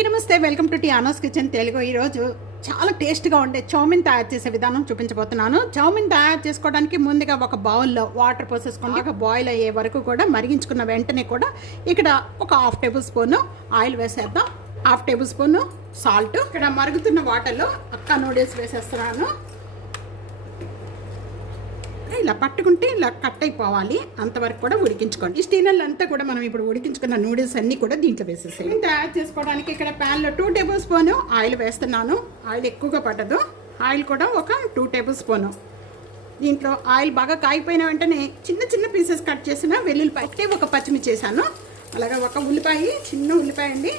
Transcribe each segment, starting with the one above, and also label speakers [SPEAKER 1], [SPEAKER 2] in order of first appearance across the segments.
[SPEAKER 1] నమస్తే. Welcome to టియానోస్ kitchen Telugu. ఈరోజు చాలా టేస్ట్గా ఉండే చౌమిన్ తయారు చేసే విధానం చూపించబోతున్నాను. చౌమిన్ తయారు చేసుకోవడానికి ముందుగా ఒక బౌల్లో వాటర్ పోసేసుకొని ఒక బాయిల్ అయ్యే వరకు కూడా మరిగించుకున్న వెంటనే కూడా ఇక్కడ ఒక హాఫ్ టేబుల్ స్పూన్ ఆయిల్ వేసేద్దాం. Half tablespoon salt. ఇక్కడ మరుగుతున్న వాటర్లో అక్క నూడిల్స్ వేసేస్తున్నాను. ఇలా పట్టుకుంటే ఇలా కట్ అయిపోవాలి. అంతవరకు కూడా ఉడికించుకోండి. ఈ స్టీనర్లు అంతా కూడా మనం ఇప్పుడు ఉడికించుకున్న నూడిల్స్ అన్నీ కూడా దీంట్లో వేసేసాయి. తయారు చేసుకోవడానికి ఇక్కడ ప్యాన్లో టూ టేబుల్ స్పూన్ ఆయిల్ వేస్తున్నాను. ఆయిల్ ఎక్కువగా పట్టదు ఆయిల్ కూడా ఒక టూ టేబుల్ స్పూను దీంట్లో ఆయిల్ బాగా కాగిపోయిన వెంటనే చిన్న చిన్న పీసెస్ కట్ చేసిన వెల్లుల్లిపాయ. ఒక పచ్చిమిర్చి చేశాను అలాగే ఒక ఉల్లిపాయ చిన్న ఉల్లిపాయ అండి.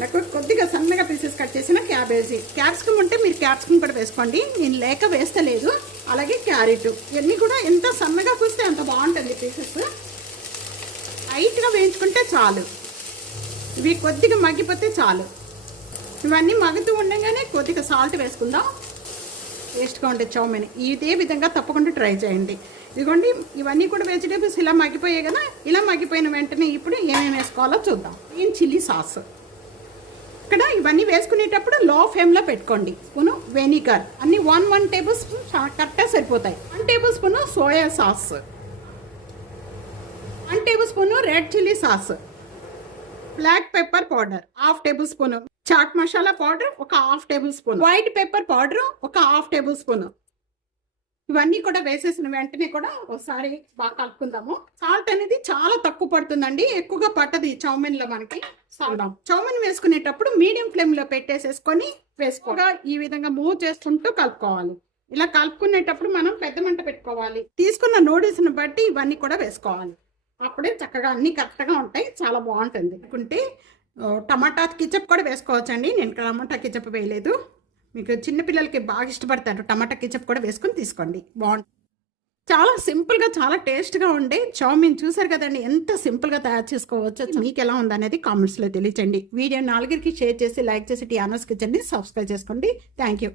[SPEAKER 1] నాకు కొద్దిగా సన్నగా పీసెస్ కట్ చేసిన క్యాబేజీ. క్యాప్సికమ్ ఉంటే మీరు క్యాప్సికమ్ కూడా వేసుకోండి. నేను లేక వేస్తలేదు. అలాగే క్యారెట్. ఇవన్నీ కూడా ఎంత సన్నగా కూస్తే అంత బాగుంటుంది పీసెస్. హైట్గా వేయించుకుంటే చాలు. ఇవి కొద్దిగా మగ్గిపోతే చాలు. ఇవన్నీ మగ్గుతూ ఉండగానే కొద్దిగా సాల్ట్ వేసుకుందాం. టేస్ట్గా ఉండే చౌమిన్. ఇదే విధంగా తప్పకుండా ట్రై చేయండి. ఇదిగోండి ఇవన్నీ కూడా వెజిటేబుల్స్ ఇలా మగ్గిపోయాయి కదా ఇలా మగ్గిపోయిన వెంటనే ఇప్పుడు ఏమేమి వేసుకోవాలో చూద్దాం. ఏం చిల్లీ సాస్. ఇక్కడ ఇవన్నీ వేసుకునేటప్పుడు లో ఫ్లేమ్లో పెట్టుకోండి. Spoon vinegar. అన్ని వన్ వన్ టేబుల్ స్పూన్ కరెక్ట్గా సరిపోతాయి one tablespoon soya sauce one tablespoon red chilli sauce black pepper powder half tablespoon chaat masala powder ఒక half tablespoon white pepper powder ఒక హాఫ్ టేబుల్ స్పూన్ ఇవన్నీ కూడా వేసేసిన వెంటనే కూడా ఒకసారి బాగా కలుపుకుందాము. సాల్ట్ అనేది చాలా తక్కువ పడుతుందండి. ఎక్కువగా పట్టదు ఈ చౌమిన్లో మనకి. సాల్ట్. చౌమిన్ వేసుకునేటప్పుడు మీడియం ఫ్లేమ్లో పెట్టేసేసుకొని వేసుకోగా ఈ విధంగా మూవ్ చేసుకుంటూ కలుపుకోవాలి. ఇలా కలుపుకునేటప్పుడు మనం పెద్ద మంట పెట్టుకోవాలి. తీసుకున్న నూడిల్స్ని బట్టి ఇవన్నీ కూడా వేసుకోవాలి. అప్పుడే చక్కగా అన్ని కరెక్ట్గా ఉంటాయి. చాలా బాగుంటుంది. అనుకుంటే టమాటా కిచప్ కూడా వేసుకోవచ్చండి. నేను టమాటా కిచప్ వేయలేదు. మీకు చిన్నపిల్లలకి బాగా ఇష్టపడతారు. టమాటా కిచప్ కూడా వేసుకొని తీసుకోండి. బాగుంటుంది చాలా సింపుల్గా చాలా టేస్ట్గా ఉండే చౌమిన్ చూసారు కదండి. ఎంత సింపుల్గా తయారు చేసుకోవచ్చు. మీకు ఎలా ఉందనేది కామెంట్స్లో తెలియచండి. వీడియో నాలుగురికి షేర్ చేసి లైక్ చేసి టీ ఆనర్స్ కిచెన్ని సబ్స్క్రైబ్ చేసుకోండి. Thank you